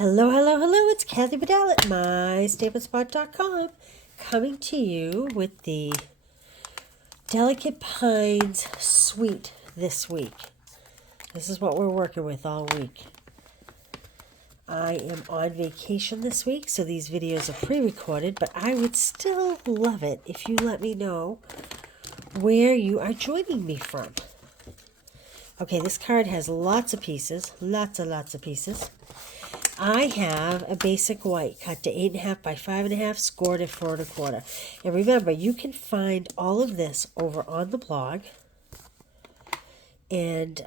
Hello, hello, hello. It's Kathy Bedell at MyStapleSpot.com coming to you with the Delicate Pines Suite this week. This is what we're working with all week. I am on vacation this week, so these videos are pre-recorded, but I would still love it if you let me know where you are joining me from. Okay, this card has lots of pieces, lots of pieces. I have a basic white cut to 8.5 by 5.5, scored at 4 1/4. And remember, you can find all of this over on the blog, and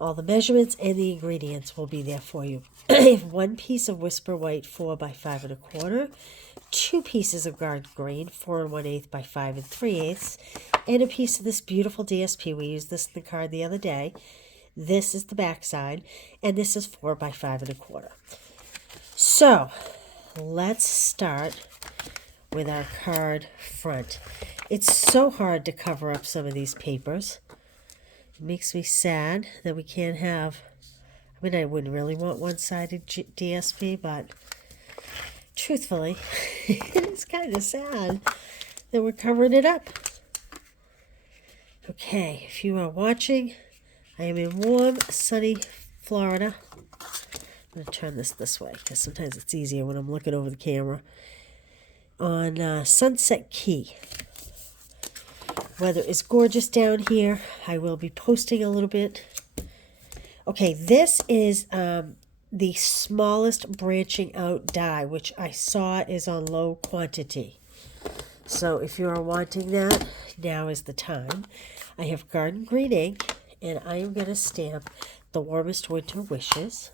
all the measurements and the ingredients will be there for you. I have one piece of Whisper White 4 by 5 1/4, two pieces of Garden Green 4 1/8 by 5 3/8, and a piece of this beautiful DSP. We used this in the card the other day. This is the back side, and this is 4 by 5 1/4. So let's start with our card front. It's so hard to cover up some of these papers. It makes me sad that we can't have, I mean, I wouldn't really want one-sided DSP, but truthfully, it's kind of sad that we're covering it up. Okay, if you are watching, I am in warm, sunny Florida. I'm going to turn this way because sometimes it's easier when I'm looking over the camera. On Sunset Key. Weather is gorgeous down here. I will be posting a little bit. Okay, this is the smallest branching out die, which I saw is on low quantity. So if you are wanting that, now is the time. I have Garden Green ink, and I am going to stamp the warmest winter wishes.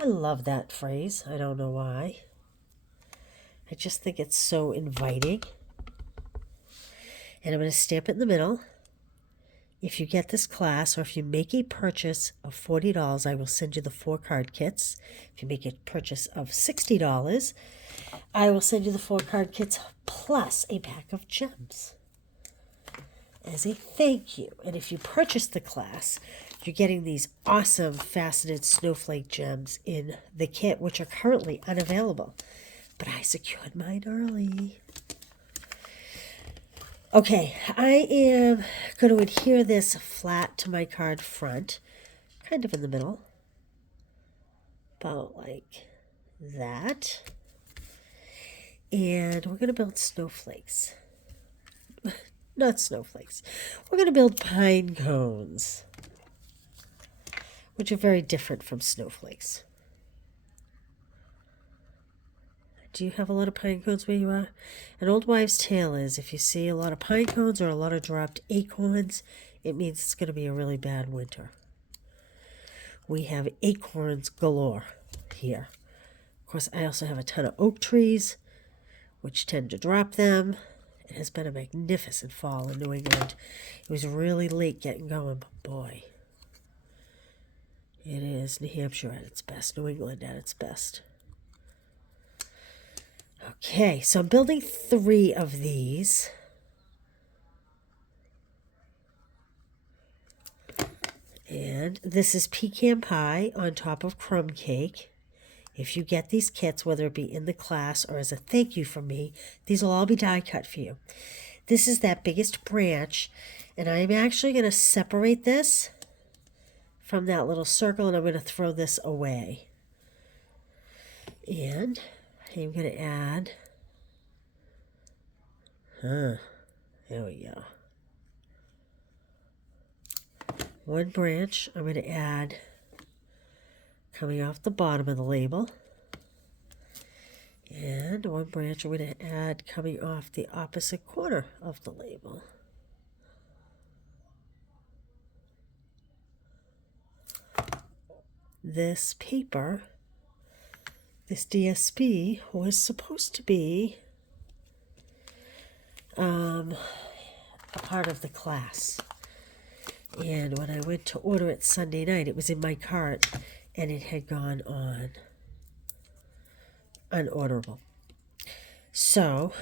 I love that phrase. I don't know why. I just think it's so inviting. And I'm going to stamp it in the middle. If you get this class, or if you make a purchase of $40, I will send you the 4 card kits. If you make a purchase of $60, I will send you the 4 card kits plus a pack of gems as a thank you. And if you purchase the class, you're getting these awesome faceted snowflake gems in the kit, which are currently unavailable. But I secured mine early. Okay, I am going to adhere this flat to my card front, kind of in the middle, about like that. And we're going to build snowflakes. Not snowflakes. We're going to build pine cones, which are very different from snowflakes. Do you have a lot of pine cones where you are? An old wives' tale is if you see a lot of pine cones or a lot of dropped acorns, it means it's going to be a really bad winter. We have acorns galore here. Of course, I also have a ton of oak trees, which tend to drop them. It has been a magnificent fall in New England. It was really late getting going, but boy, it is New Hampshire at its best, New England at its best. Okay, so I'm building 3 of these. And this is pecan pie on top of crumb cake. If you get these kits, whether it be in the class or as a thank you from me, these will all be die cut for you. This is that biggest branch, and I'm actually going to separate this from that little circle, and I'm going to throw this away. And I'm going to add, there we go. One branch I'm going to add coming off the bottom of the label. And one branch I'm going to add coming off the opposite corner of the label. This paper, this DSP, was supposed to be a part of the class. And when I went to order it Sunday night, it was in my cart, and it had gone on unorderable. So,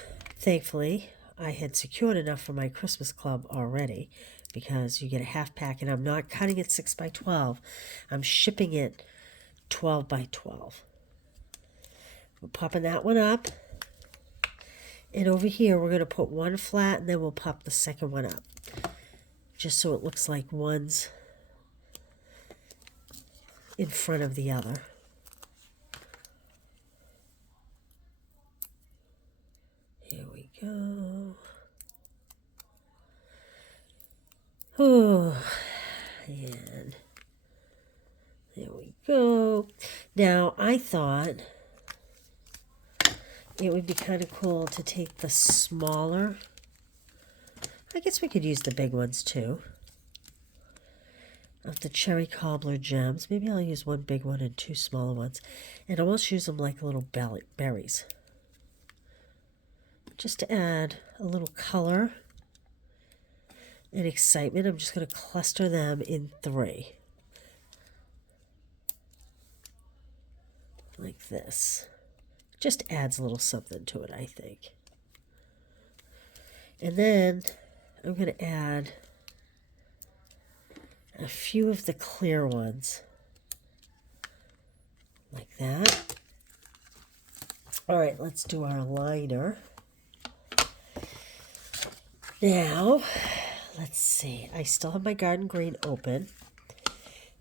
thankfully, I had secured enough for my Christmas club already, because you get a half pack, and I'm not cutting it 6 by 12. I'm shipping it 12 by 12. We're popping that one up. And over here, we're going to put one flat, and then we'll pop the second one up. Just so it looks like one's in front of the other. Here we go. Oh, and there we go. Now, I thought it would be kind of cool to take the smaller. I guess we could use the big ones too. Of the cherry cobbler gems. Maybe I'll use one big one and two smaller ones. And almost use them like little berries. Just to add a little color and excitement, I'm just going to cluster them in 3. Like this. Just adds a little something to it, I think. And then I'm going to add a few of the clear ones. Like that. All right, let's do our liner. Now, let's see. I still have my garden green open.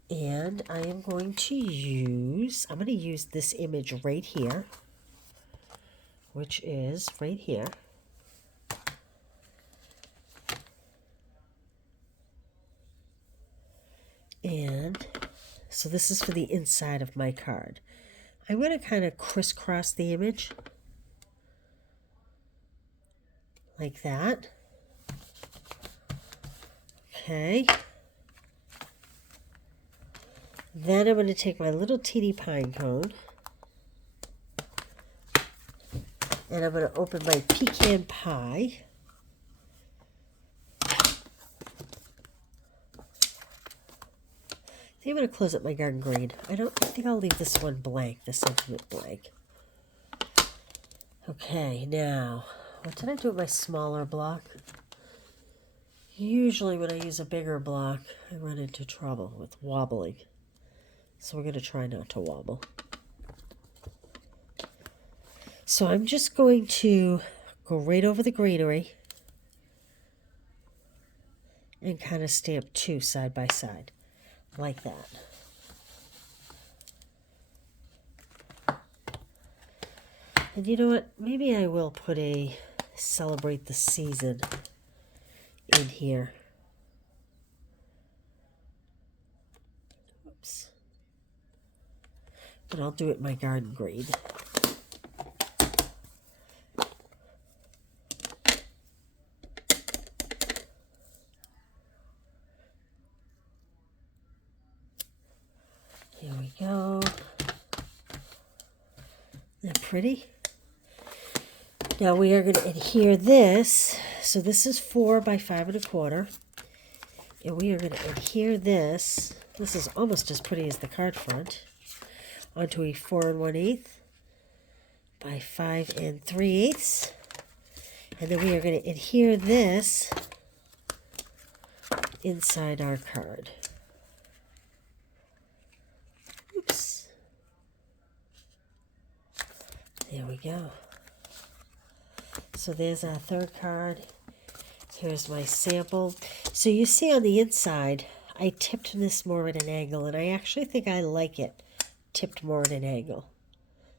And I am going to use, I'm going to use this image right here, which is right here. And so this is for the inside of my card. I'm going to kind of crisscross the image like that. Okay. Then I'm going to take my little teeny pine cone and I'm going to open my pecan pie. I'm going to close up my garden green. I think I'll leave this one blank, the sentiment blank. Okay, now, what did I do with my smaller block? Usually when I use a bigger block, I run into trouble with wobbling. So we're going to try not to wobble. So I'm just going to go right over the greenery and kind of stamp 2 side by side. Like that. And you know what? Maybe I will put a celebrate the season in here. Oops. But I'll do it in my garden green. Here we go. Isn't that pretty? Now we are going to adhere this. So this is 4 by 5 1/4. And we are going to adhere this. This is almost as pretty as the card front. Onto a 4 1/8 by 5 3/8. And then we are going to adhere this inside our card. Oops. There we go. So there's our third card. Here's my sample. So you see on the inside, I tipped this more at an angle, and I actually think I like it tipped more at an angle.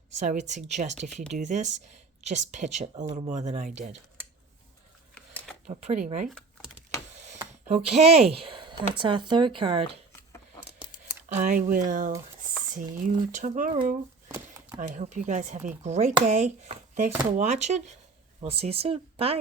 So I would suggest if you do this, just pitch it a little more than I did. But pretty, right? Okay, that's our third card. I will see you tomorrow. I hope you guys have a great day. Thanks for watching. We'll see you soon. Bye.